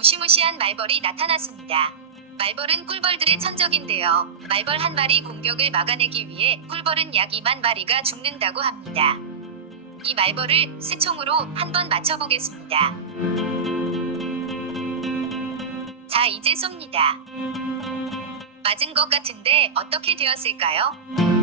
무시무시한 말벌이 나타났습니다. 말벌은 꿀벌들의 천적인데요. 말벌 한 마리 공격을 막아내기 위해 꿀벌은 약 2만 마리가 죽는다고 합니다. 이 말벌을 새총으로 한번 맞춰보겠습니다. 자, 이제 쏩니다. 맞은 것 같은데 어떻게 되었을까요?